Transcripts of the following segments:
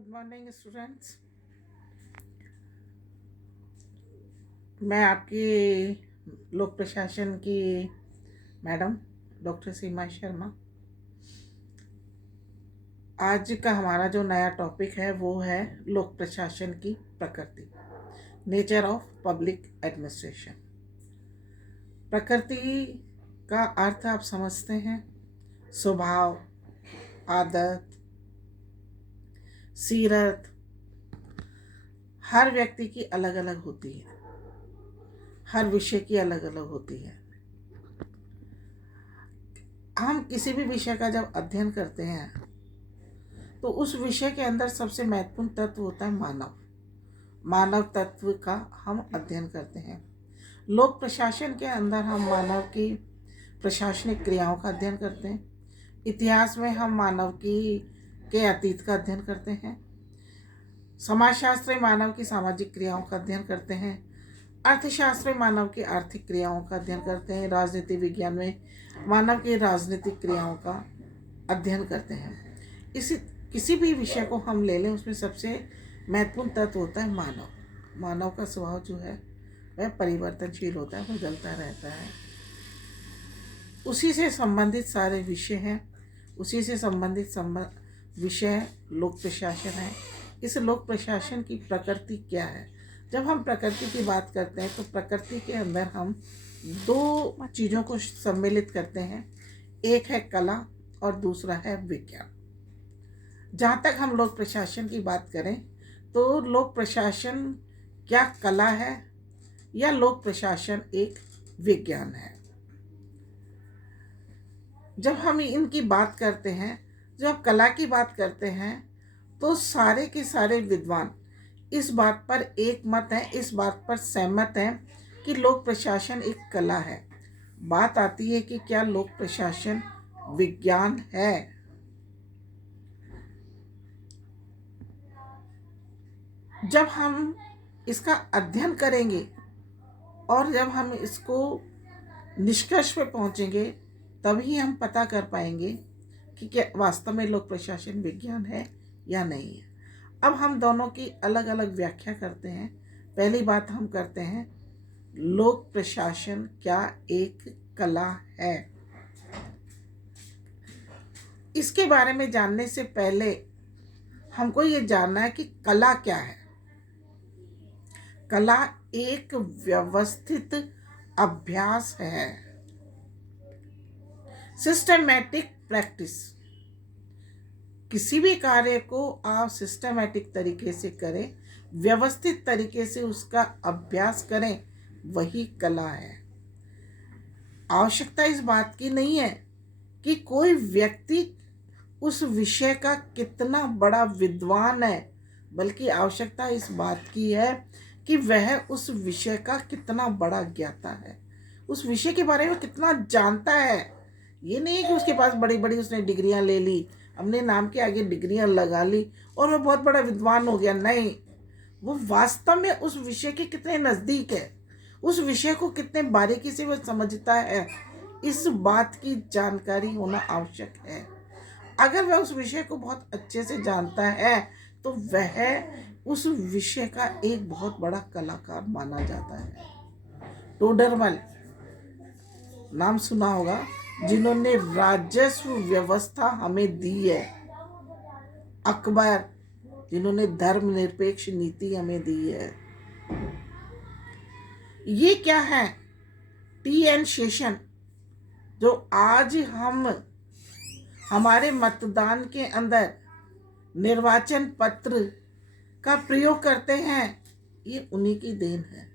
Good morning students. मैं आपकी लोक प्रशासन की मैडम डॉक्टर सीमा शर्मा। आज का हमारा जो नया टॉपिक है वो है लोक प्रशासन की प्रकृति, नेचर ऑफ पब्लिक एडमिनिस्ट्रेशन। प्रकृति का अर्थ आप समझते हैं, स्वभाव, आदत, सीरत हर व्यक्ति की अलग अलग होती है, हर विषय की अलग अलग होती है। हम किसी भी विषय का जब अध्ययन करते हैं तो उस विषय के अंदर सबसे महत्वपूर्ण तत्व होता है मानव तत्व का हम अध्ययन करते हैं। लोक प्रशासन के अंदर हम मानव की प्रशासनिक क्रियाओं का अध्ययन करते हैं। इतिहास में हम मानव के अतीत का अध्ययन करते हैं। समाजशास्त्र में मानव की सामाजिक क्रियाओं का अध्ययन करते हैं। अर्थशास्त्र में मानव की आर्थिक क्रियाओं का अध्ययन करते हैं। राजनीति विज्ञान में मानव की राजनीतिक क्रियाओं का अध्ययन करते हैं। किसी भी विषय को हम ले लें, उसमें सबसे महत्वपूर्ण तत्व होता है मानव का स्वभाव जो है वह परिवर्तनशील होता है, बदलता रहता है। उसी से संबंधित सारे विषय हैं, उसी से संबंधित विषय लोक प्रशासन है। इस लोक प्रशासन की प्रकृति क्या है? जब हम प्रकृति की बात करते हैं तो प्रकृति के अंदर हम दो चीज़ों को सम्मिलित करते हैं, एक है कला और दूसरा है विज्ञान। जहाँ तक हम लोक प्रशासन की बात करें तो लोक प्रशासन क्या कला है या लोक प्रशासन एक विज्ञान है? जब हम इनकी बात करते हैं, जब कला की बात करते हैं तो सारे के सारे विद्वान इस बात पर एक मत है, इस बात पर सहमत हैं कि लोक प्रशासन एक कला है। बात आती है कि क्या लोक प्रशासन विज्ञान है? जब हम इसका अध्ययन करेंगे और जब हम इसको निष्कर्ष पर पहुंचेंगे तभी हम पता कर पाएंगे कि क्या वास्तव में लोक प्रशासन विज्ञान है या नहीं है। अब हम दोनों की अलग अलग व्याख्या करते हैं। पहली बात हम करते हैं, लोक प्रशासन क्या एक कला है? इसके बारे में जानने से पहले हमको ये जानना है कि कला क्या है। कला एक व्यवस्थित अभ्यास है, सिस्टमैटिक प्रैक्टिस। किसी भी कार्य को आप सिस्टमैटिक तरीके से करें, व्यवस्थित तरीके से उसका अभ्यास करें, वही कला है। आवश्यकता इस बात की नहीं है कि कोई व्यक्ति उस विषय का कितना बड़ा विद्वान है, बल्कि आवश्यकता इस बात की है कि वह उस विषय का कितना बड़ा ज्ञाता है, उस विषय के बारे में कितना जानता है। ये नहीं है कि उसके पास बड़ी बड़ी उसने डिग्रियां ले ली, अपने नाम के आगे डिग्रियां लगा ली और वह बहुत बड़ा विद्वान हो गया। नहीं, वो वास्तव में उस विषय के कितने नज़दीक है, उस विषय को कितने बारीकी से वह समझता है, इस बात की जानकारी होना आवश्यक है। अगर वह उस विषय को बहुत अच्छे से जानता है तो वह उस विषय का एक बहुत बड़ा कलाकार माना जाता है। टोडरमल नाम सुना होगा, जिन्होंने राजस्व व्यवस्था हमें दी है। अकबर, जिन्होंने धर्मनिरपेक्ष नीति हमें दी है। ये क्या है? टी.एन. शेषन, जो आज हम हमारे मतदान के अंदर निर्वाचन पत्र का प्रयोग करते हैं, ये उन्हीं की देन है।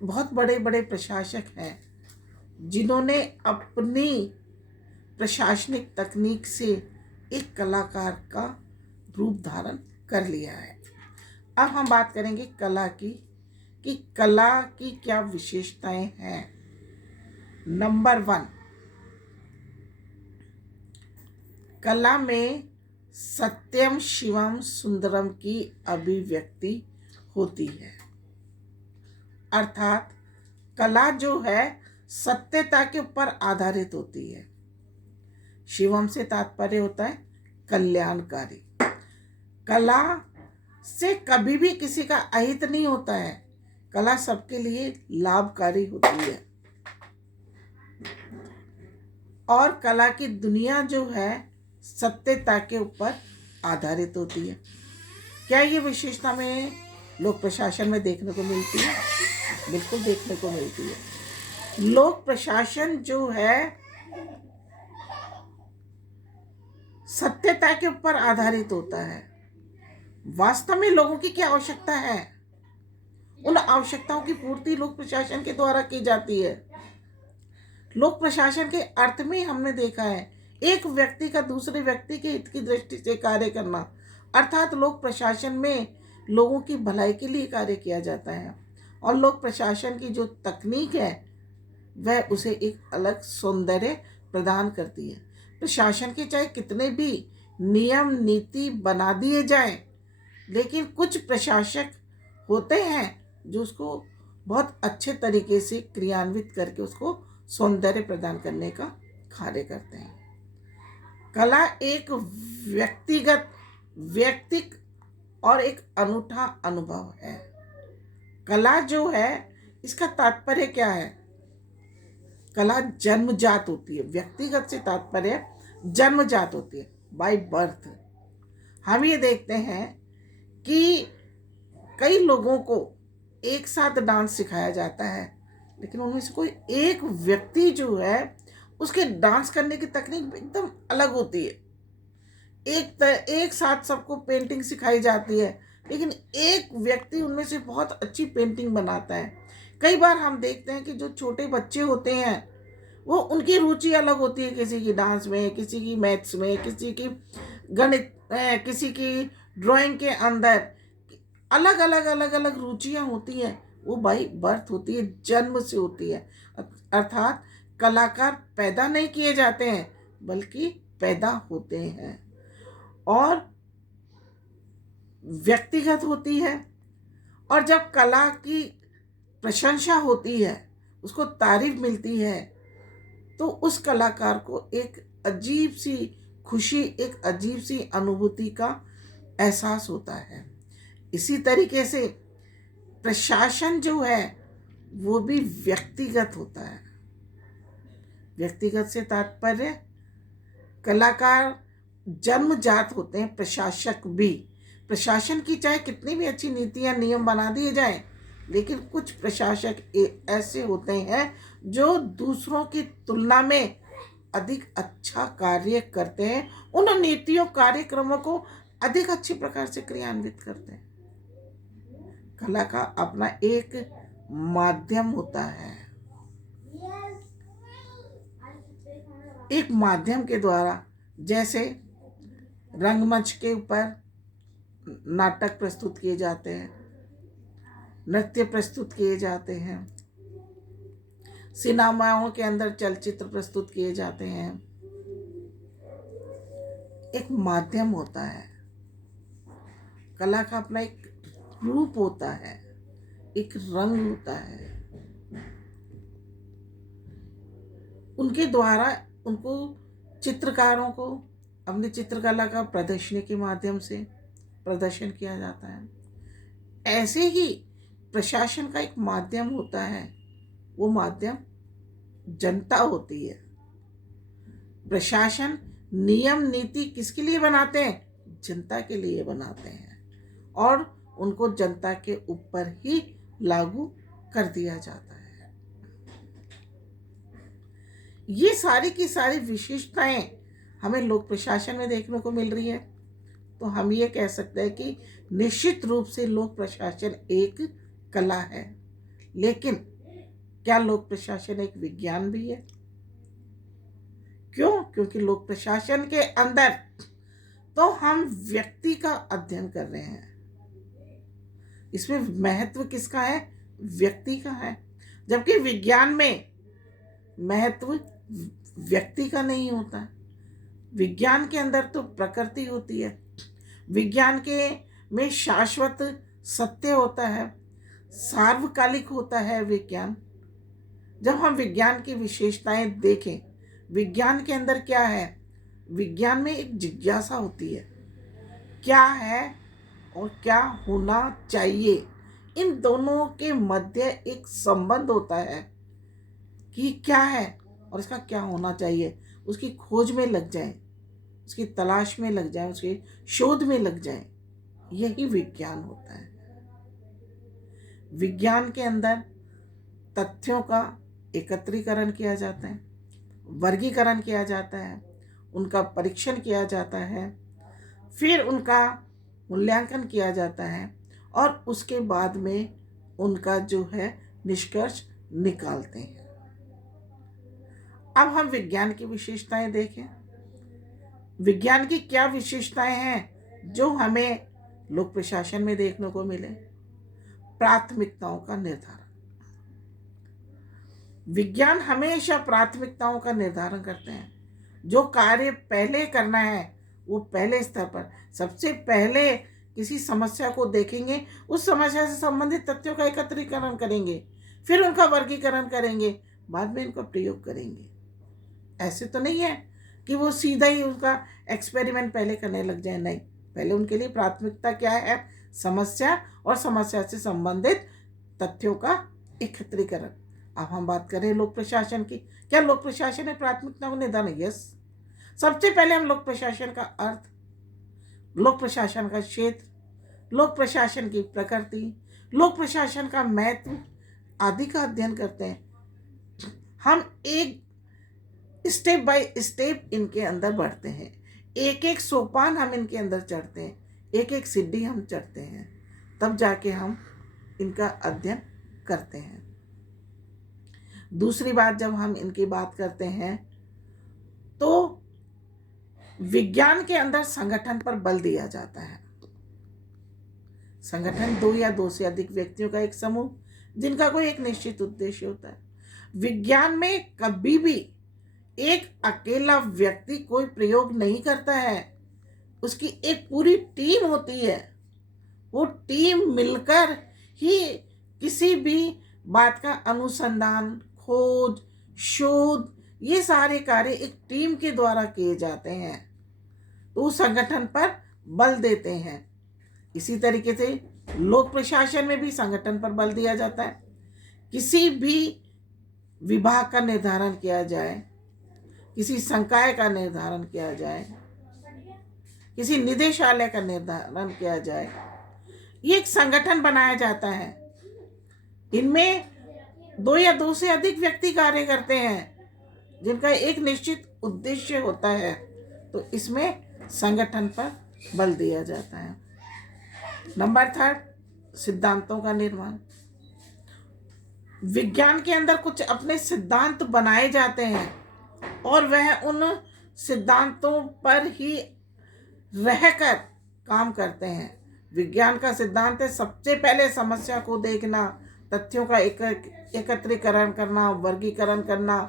बहुत बड़े बड़े प्रशासक हैं जिन्होंने अपनी प्रशासनिक तकनीक से एक कलाकार का रूप धारण कर लिया है। अब हम बात करेंगे कला की, कि कला की क्या विशेषताएं हैं। नंबर 1, कला में सत्यम शिवम सुंदरम की अभिव्यक्ति होती है। अर्थात कला जो है सत्यता के ऊपर आधारित होती है। शिवम से तात्पर्य होता है कल्याणकारी। कला से कभी भी किसी का अहित नहीं होता है। कला सबके लिए लाभकारी होती है और कला की दुनिया जो है सत्यता के ऊपर आधारित होती है। क्या ये विशेषता में लोक प्रशासन में देखने को मिलती है? बिल्कुल देखने को मिलती है। लोक प्रशासन जो है सत्यता के ऊपर आधारित होता है। वास्तव में लोगों की क्या आवश्यकता है, उन आवश्यकताओं की पूर्ति लोक प्रशासन के द्वारा की जाती है। लोक प्रशासन के अर्थ में हमने देखा है एक व्यक्ति का दूसरे व्यक्ति के हित की दृष्टि से कार्य करना, अर्थात लोक प्रशासन में लोगों की भलाई के लिए कार्य किया जाता है और लोक प्रशासन की जो तकनीक है वह उसे एक अलग सौंदर्य प्रदान करती है। प्रशासन के चाहे कितने भी नियम नीति बना दिए जाएं, लेकिन कुछ प्रशासक होते हैं जो उसको बहुत अच्छे तरीके से क्रियान्वित करके उसको सौंदर्य प्रदान करने का कार्य करते हैं। कला एक व्यक्तिक और एक अनूठा अनुभव है। कला जो है इसका तात्पर्य क्या है? कला जन्मजात होती है। व्यक्तिगत से तात्पर्य जन्मजात होती है, बाय बर्थ। हम ये देखते हैं कि कई लोगों को एक साथ डांस सिखाया जाता है, लेकिन उनमें से कोई एक व्यक्ति जो है उसके डांस करने की तकनीक एकदम अलग होती है। एक साथ सबको पेंटिंग सिखाई जाती है, लेकिन एक व्यक्ति उनमें से बहुत अच्छी पेंटिंग बनाता है। कई बार हम देखते हैं कि जो छोटे बच्चे होते हैं वो उनकी रुचि अलग होती है, किसी की डांस में, किसी की मैथ्स में, किसी की गणित, किसी की ड्राइंग के अंदर अलग अलग रुचियाँ होती हैं। वो बाई बर्थ होती है, जन्म से होती है। अर्थात कलाकार पैदा नहीं किए जाते हैं बल्कि पैदा होते हैं और व्यक्तिगत होती है। और जब कला की प्रशंसा होती है, उसको तारीफ मिलती है, तो उस कलाकार को एक अजीब सी खुशी, एक अजीब सी अनुभूति का एहसास होता है। इसी तरीके से प्रशासन जो है वो भी व्यक्तिगत होता है। व्यक्तिगत से तात्पर्य कलाकार जन्मजात होते हैं, प्रशासक भी। प्रशासन की चाहे कितनी भी अच्छी नीतियां नियम बना दिए जाएं, लेकिन कुछ प्रशासक ऐसे होते हैं जो दूसरों की तुलना में अधिक अच्छा कार्य करते हैं, उन नीतियों कार्यक्रमों को अधिक अच्छे प्रकार से क्रियान्वित करते हैं। कला का अपना एक माध्यम होता है, एक माध्यम के द्वारा, जैसे रंगमंच के ऊपर नाटक प्रस्तुत किए जाते हैं, नृत्य प्रस्तुत किए जाते हैं, सिनेमाओं के अंदर चलचित्र प्रस्तुत किए जाते हैं। एक माध्यम होता है, कला का अपना एक रूप होता है, एक रंग होता है। उनके द्वारा उनको चित्रकारों को अपनी चित्रकला का प्रदर्शनी के माध्यम से प्रदर्शन किया जाता है। ऐसे ही प्रशासन का एक माध्यम होता है, वो माध्यम जनता होती है। प्रशासन नियम नीति किसके लिए बनाते हैं? जनता के लिए बनाते हैं और उनको जनता के ऊपर ही लागू कर दिया जाता है। ये सारी की सारी विशेषताएं हमें लोक प्रशासन में देखने को मिल रही है। तो हम ये कह सकते हैं कि निश्चित रूप से लोक प्रशासन एक कला है, लेकिन क्या लोक प्रशासन एक विज्ञान भी है? क्यों? क्योंकि लोक प्रशासन के अंदर तो हम व्यक्ति का अध्ययन कर रहे हैं। इसमें महत्व किसका है? व्यक्ति का है। जबकि विज्ञान में महत्व व्यक्ति का नहीं होता। विज्ञान के अंदर तो प्रकृति होती है, विज्ञान के में शाश्वत सत्य होता है, सार्वकालिक होता है विज्ञान। जब हम विज्ञान की विशेषताएं देखें, विज्ञान के अंदर क्या है? विज्ञान में एक जिज्ञासा होती है क्या है और क्या होना चाहिए, इन दोनों के मध्य एक संबंध होता है कि क्या है और इसका क्या होना चाहिए। उसकी खोज में लग जाए, उसकी तलाश में लग जाए, उसके शोध में लग जाए, यही विज्ञान होता है। विज्ञान के अंदर तथ्यों का एकत्रीकरण किया जाता है, वर्गीकरण किया जाता है, उनका परीक्षण किया जाता है, फिर उनका मूल्यांकन किया जाता है और उसके बाद में उनका जो है निष्कर्ष निकालते हैं। अब हम विज्ञान की विशेषताएं देखें। विज्ञान की क्या विशेषताएं हैं जो हमें लोक प्रशासन में देखने को मिले। प्राथमिकताओं का निर्धारण। विज्ञान हमेशा प्राथमिकताओं का निर्धारण करते हैं। जो कार्य पहले करना है वो पहले स्तर पर, सबसे पहले किसी समस्या को देखेंगे, उस समस्या से संबंधित तथ्यों का एकत्रीकरण करेंगे, फिर उनका वर्गीकरण करेंगे, बाद में इनका प्रयोग करेंगे। ऐसे तो नहीं है कि वो सीधा ही उनका एक्सपेरिमेंट पहले करने लग जाए, नहीं। पहले उनके लिए प्राथमिकता क्या है, समस्या और समस्या से संबंधित तथ्यों का एकत्रीकरण। अब हम बात करें लोक प्रशासन की। क्या लोक प्रशासन में प्राथमिकता को निर्धारण? यस। सबसे पहले हम लोक प्रशासन का अर्थ, लोक प्रशासन का क्षेत्र, लोक प्रशासन की प्रकृति, लोक प्रशासन का महत्व आदि का अध्ययन करते हैं। हम एक स्टेप बाय स्टेप इनके अंदर बढ़ते हैं, एक एक सोपान हम इनके अंदर चढ़ते हैं, एक एक सीढ़ी हम चढ़ते हैं, तब जाके हम इनका अध्ययन करते हैं। दूसरी बात, जब हम इनकी बात करते हैं तो विज्ञान के अंदर संगठन पर बल दिया जाता है। संगठन दो या दो से अधिक व्यक्तियों का एक समूह जिनका कोई एक निश्चित उद्देश्य होता है। विज्ञान में कभी भी एक अकेला व्यक्ति कोई प्रयोग नहीं करता है, उसकी एक पूरी टीम होती है। वो टीम मिलकर ही किसी भी बात का अनुसंधान, खोज, शोध, ये सारे कार्य एक टीम के द्वारा किए जाते हैं, तो उस संगठन पर बल देते हैं। इसी तरीके से लोक प्रशासन में भी संगठन पर बल दिया जाता है। किसी भी विभाग का निर्धारण किया जाए, किसी संकाय का निर्धारण किया जाए, किसी निदेशालय का निर्धारण किया जाए, ये एक संगठन बनाया जाता है। इनमें दो या दो से अधिक व्यक्ति कार्य करते हैं जिनका एक निश्चित उद्देश्य होता है, तो इसमें संगठन पर बल दिया जाता है। नंबर 3, सिद्धांतों का निर्माण। विज्ञान के अंदर कुछ अपने सिद्धांत बनाए जाते हैं और वह उन सिद्धांतों पर ही रहकर काम करते हैं। विज्ञान का सिद्धांत है सबसे पहले समस्या को देखना, तथ्यों का एकत्रीकरण करना, वर्गीकरण करना,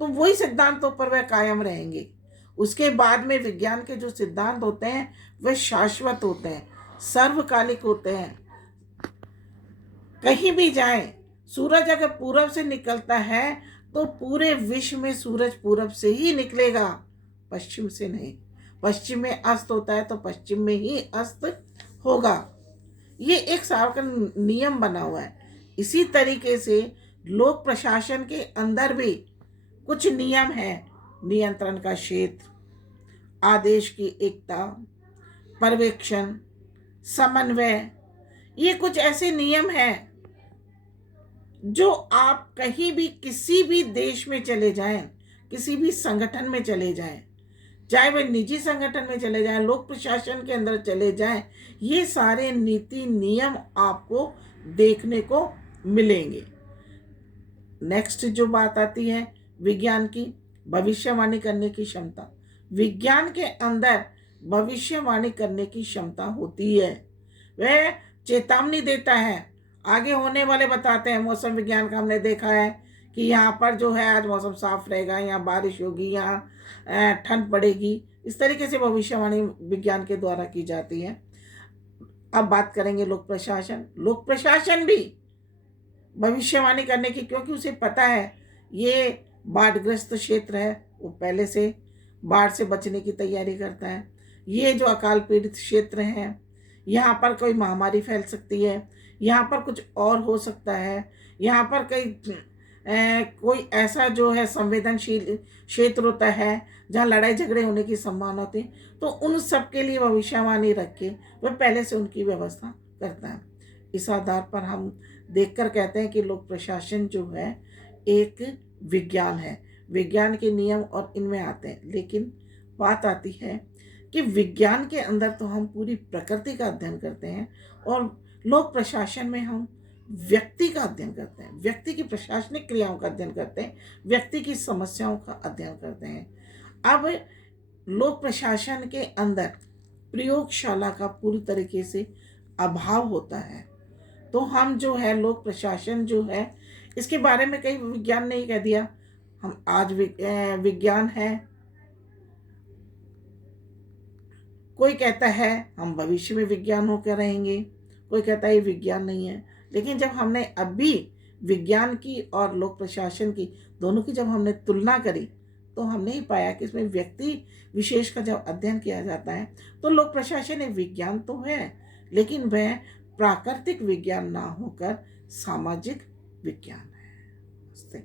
तो वही सिद्धांतों पर वह कायम रहेंगे। उसके बाद में विज्ञान के जो सिद्धांत होते हैं वह शाश्वत होते हैं, सर्वकालिक होते हैं। कहीं भी जाएं, सूरज अगर पूरब से निकलता है तो पूरे विश्व में सूरज पूरब से ही निकलेगा, पश्चिम से नहीं। पश्चिम में अस्त होता है तो पश्चिम में ही अस्त होगा। ये एक सार्वकालिक नियम बना हुआ है। इसी तरीके से लोक प्रशासन के अंदर भी कुछ नियम हैं। नियंत्रण का क्षेत्र, आदेश की एकता, पर्यवेक्षण, समन्वय, ये कुछ ऐसे नियम हैं जो आप कहीं भी किसी भी देश में चले जाएं, किसी भी संगठन में चले जाएं, चाहे वह निजी संगठन में चले जाएं, लोक प्रशासन के अंदर चले जाएं, ये सारे नीति नियम आपको देखने को मिलेंगे। नेक्स्ट जो बात आती है विज्ञान की, भविष्यवाणी करने की क्षमता। विज्ञान के अंदर भविष्यवाणी करने की क्षमता होती है। वह चेतावनी देता है, आगे होने वाले बताते हैं। मौसम विज्ञान का हमने देखा है कि यहाँ पर जो है आज मौसम साफ रहेगा, यहाँ बारिश होगी, यहाँ ठंड पड़ेगी। इस तरीके से भविष्यवाणी विज्ञान के द्वारा की जाती है। अब बात करेंगे लोक प्रशासन। लोक प्रशासन भी भविष्यवाणी करने की, क्योंकि उसे पता है ये बाढ़ग्रस्त क्षेत्र है, वो पहले से बाढ़ से बचने की तैयारी करता है। ये जो अकाल पीड़ित क्षेत्र हैं, यहाँ पर कोई महामारी फैल सकती है, यहाँ पर कुछ और हो सकता है, यहाँ पर कोई ऐसा जो है संवेदनशील क्षेत्र होता है जहाँ लड़ाई झगड़े होने की संभावना होती है। तो उन सब के लिए भविष्यवाणी रख के वह पहले से उनकी व्यवस्था करता है। इस आधार पर हम देखकर कहते हैं कि लोक प्रशासन जो है एक विज्ञान है, विज्ञान के नियम और इनमें आते हैं। लेकिन बात आती है कि विज्ञान के अंदर तो हम पूरी प्रकृति का अध्ययन करते हैं और लोक प्रशासन में हम व्यक्ति का अध्ययन करते हैं, व्यक्ति की प्रशासनिक क्रियाओं का अध्ययन करते हैं, व्यक्ति की समस्याओं का अध्ययन करते हैं। अब लोक प्रशासन के अंदर प्रयोगशाला का पूरी तरीके से अभाव होता है। तो हम जो है लोक प्रशासन जो है इसके बारे में कई विज्ञान ने ही कह दिया, हम आज विज्ञान है, कोई कहता है हम भविष्य में विज्ञान होकर रहेंगे, कोई कहता है ये विज्ञान नहीं है। लेकिन जब हमने अभी विज्ञान की और लोक प्रशासन की दोनों की जब हमने तुलना करी तो हमने ही पाया कि इसमें व्यक्ति विशेष का जब अध्ययन किया जाता है तो लोक प्रशासन एक विज्ञान तो है, लेकिन वह प्राकृतिक विज्ञान ना होकर सामाजिक विज्ञान है।